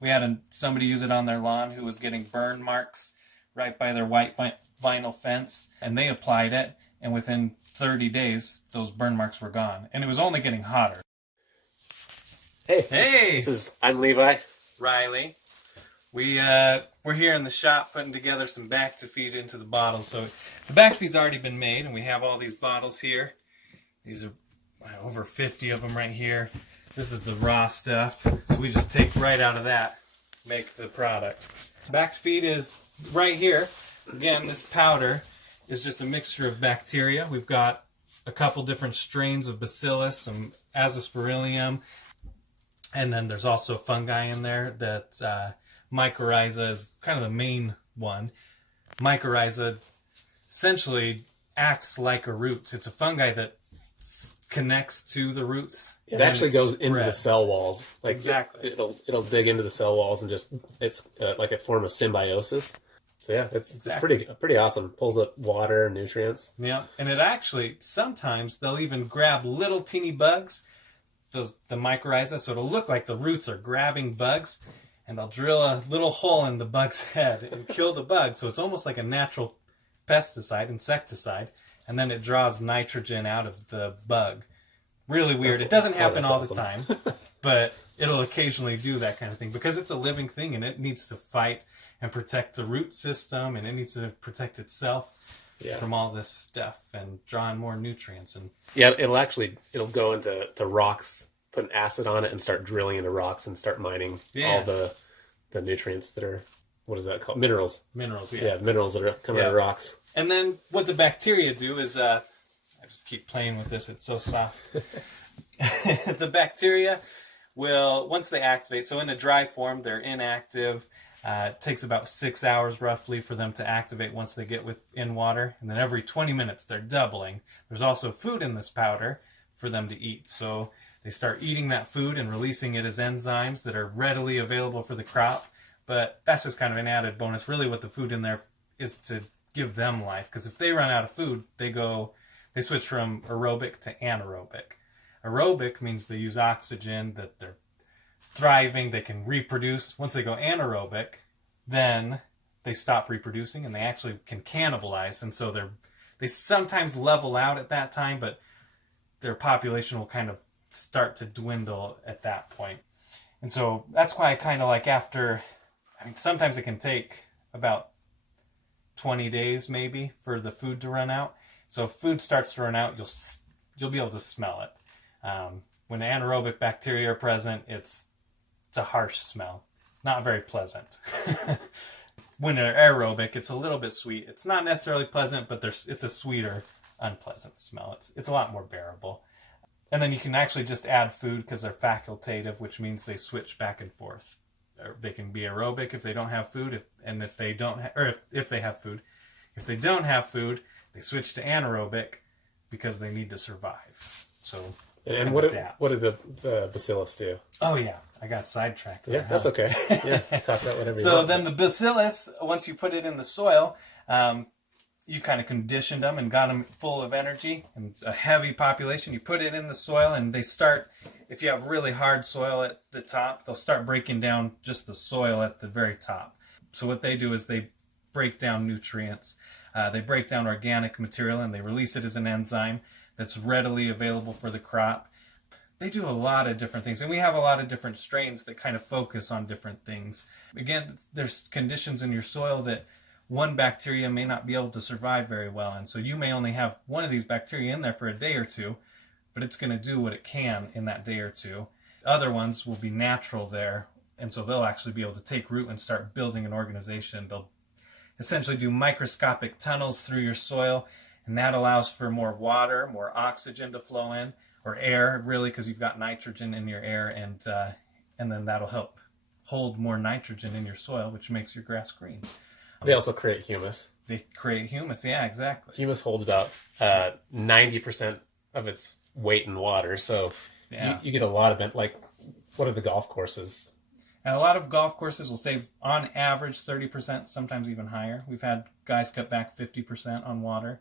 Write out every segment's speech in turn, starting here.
We had somebody use it on their lawn who was getting burn marks right by their white vinyl fence, and they applied it, and within 30 days, those burn marks were gone. And it was only getting hotter. Hey! I'm Levi. Riley. We're here in the shop putting together some Bactifeed into the bottles. So the Bactifeed's already been made, and we have all these bottles here. These are over 50 of them right here. This is the raw stuff, so we just take right out of that, make the product. Bactifeed is right here. Again, this powder is just a mixture of bacteria. We've got a couple different strains of Bacillus, some Azospirillum, and then there's also fungi in there. That Mycorrhizae is kind of the main one. Mycorrhizae essentially acts like a root. It's a fungi that connects to the roots. It actually goes into the cell walls. Like exactly. It'll dig into the cell walls and it's like a form of symbiosis. So yeah, it's pretty awesome. Pulls up water and nutrients. Yeah, and it actually sometimes they'll even grab little teeny bugs, the mycorrhiza, so it'll look like the roots are grabbing bugs, and they'll drill a little hole in the bug's head and kill the bug. So it's almost like a natural pesticide, insecticide, and then it draws nitrogen out of the bug. Really weird. It doesn't happen all the time, but it'll occasionally do that kind of thing because it's a living thing and it needs to fight and protect the root system, and it needs to protect itself from all this stuff and draw in more nutrients. And yeah, it'll go into rocks, put an acid on it, and start drilling into rocks and start mining all the nutrients that are, what is that called? Minerals. Minerals, yeah. Yeah, minerals that are coming out of rocks. And then what the bacteria do is, I just keep playing with this, it's so soft. The bacteria will, once they activate, so in a dry form, they're inactive. It takes about 6 hours roughly for them to activate once they get in water. And then every 20 minutes, they're doubling. There's also food in this powder for them to eat. So they start eating that food and releasing it as enzymes that are readily available for the crop. But that's just kind of an added bonus. Really what the food in there is to give them life. Because if they run out of food, they switch from aerobic to anaerobic. Aerobic means they use oxygen, that they're thriving, they can reproduce. Once they go anaerobic, then they stop reproducing and they actually can cannibalize. And so they sometimes level out at that time, but their population will kind of start to dwindle at that point. And so that's why I kind of like sometimes it can take about 20 days maybe for the food to run out. So if food starts to run out, you'll be able to smell it. When anaerobic bacteria are present, it's a harsh smell, not very pleasant. When they're aerobic, it's a little bit sweet. It's not necessarily pleasant, but it's a sweeter, unpleasant smell. It's a lot more bearable. And then you can actually just add food because they're facultative, which means they switch back and forth. They can be aerobic if they don't have food, if they have food. If they don't have food, they switch to anaerobic because they need to survive. So. And what did the Bacillus do? Oh yeah, I got sidetracked. Yeah, that's okay. Yeah, talk about whatever you want. So then the Bacillus, once you put it in the soil, you kind of conditioned them and got them full of energy and a heavy population. You put it in the soil and they start, if you have really hard soil at the top, they'll start breaking down just the soil at the very top. So what they do is they break down nutrients. They break down organic material and they release it as an enzyme that's readily available for the crop. They do a lot of different things, and we have a lot of different strains that kind of focus on different things. Again, there's conditions in your soil that one bacteria may not be able to survive very well, and so you may only have one of these bacteria in there for a day or two, but it's going to do what it can in that day or two. Other ones will be natural there, and so they'll actually be able to take root and start building an organization. They'll essentially do microscopic tunnels through your soil, and that allows for more water, more oxygen to flow in, or air, really, because you've got nitrogen in your air, and then that'll help hold more nitrogen in your soil, which makes your grass green. They also create humus. They create humus, yeah, exactly. Humus holds about 90% of its weight in water, so you get a lot of it. Like, what are the golf courses? And a lot of golf courses will save, on average, 30%, sometimes even higher. We've had guys cut back 50% on water.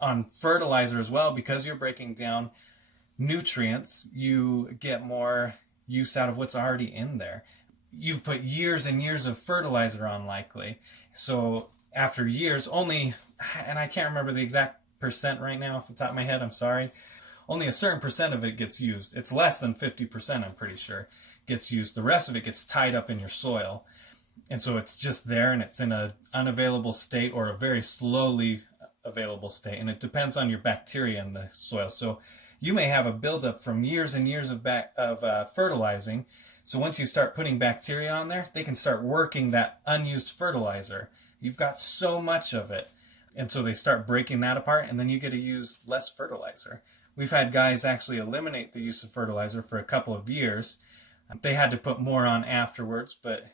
On fertilizer as well, because you're breaking down nutrients, you get more use out of what's already in there. you've put years and years of fertilizer on likely. So after years, only, and I can't remember the exact percent right now off the top of my head, I'm sorry, only a certain percent of it gets used. It's less than 50%, I'm pretty sure, gets used. The rest of it gets tied up in your soil. And so it's just there, and it's in an unavailable state or a very slowly available state. And it depends on your bacteria in the soil. So you may have a buildup from years and years of fertilizing. So once you start putting bacteria on there, they can start working that unused fertilizer. You've got so much of it. And so they start breaking that apart, and then you get to use less fertilizer. We've had guys actually eliminate the use of fertilizer for a couple of years. They had to put more on afterwards, but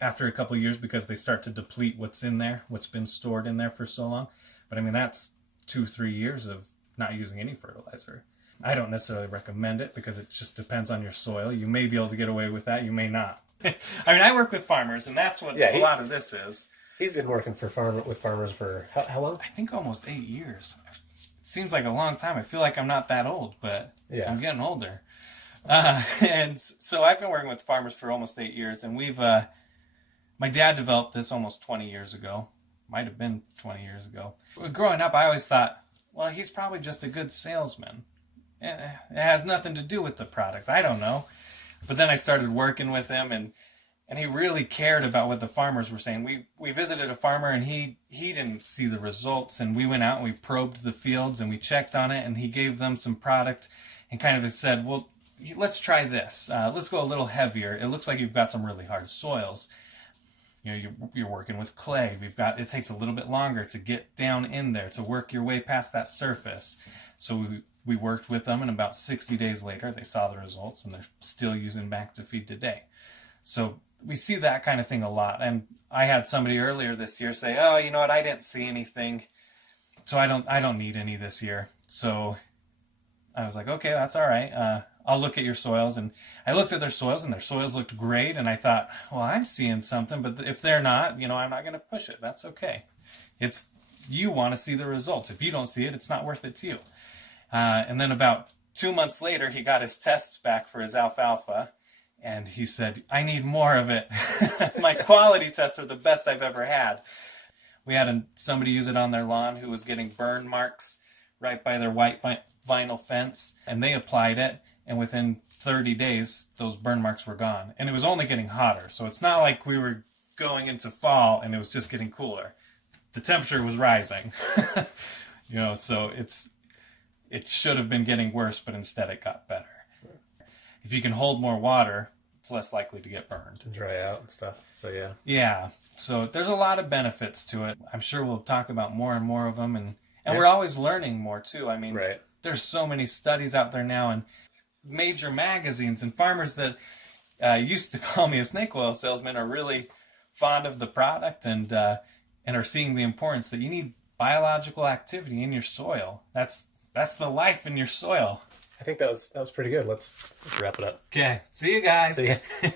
after a couple of years, because they start to deplete what's in there, what's been stored in there for so long. But I mean, that's 2-3 years of not using any fertilizer. I don't necessarily recommend it because it just depends on your soil. You may be able to get away with that. You may not. I mean, I work with farmers, and that's what a lot of this is. He's been working with farmers for how long? I think almost 8 years. It seems like a long time. I feel like I'm not that old, but I'm getting older. And so I've been working with farmers for almost 8 years, and we've... my dad developed this almost 20 years ago. Might have been 20 years ago. Growing up, I always thought, well, he's probably just a good salesman. It has nothing to do with the product. I don't know. But then I started working with him, and he really cared about what the farmers were saying. We visited a farmer, and he didn't see the results, and we went out and we probed the fields, and we checked on it, and he gave them some product and kind of said, well, let's try this. Let's go a little heavier. It looks like you've got some really hard soils. You know, you're working with clay. It takes a little bit longer to get down in there, to work your way past that surface. So we worked with them, and about 60 days later, they saw the results, and they're still using Bactifeed today. So we see that kind of thing a lot. And I had somebody earlier this year say, oh, you know what, I didn't see anything, so I don't need any this year. So I was like, okay, that's all right. I'll look at your soils. And I looked at their soils, and their soils looked great. And I thought, well, I'm seeing something, but if they're not, I'm not going to push it. That's okay. You want to see the results. If you don't see it, it's not worth it to you. And then about 2 months later, he got his tests back for his alfalfa, and he said, I need more of it. My quality tests are the best I've ever had. We had somebody use it on their lawn who was getting burn marks right by their white vinyl fence, and they applied it, and within 30 days, those burn marks were gone. And it was only getting hotter, so it's not like we were going into fall and it was just getting cooler. The temperature was rising. So it should have been getting worse, but instead it got better. If you can hold more water, it's less likely to get burned. And dry out and stuff. So yeah. Yeah. So there's a lot of benefits to it. I'm sure we'll talk about more and more of them, and we're always learning more too. I mean, there's so many studies out there now, and major magazines, and farmers that used to call me a snake oil salesman are really fond of the product and are seeing the importance that you need biological activity in your soil. That's the life in your soil. I think that was pretty good. Let's wrap it up. Okay. See you guys. See ya.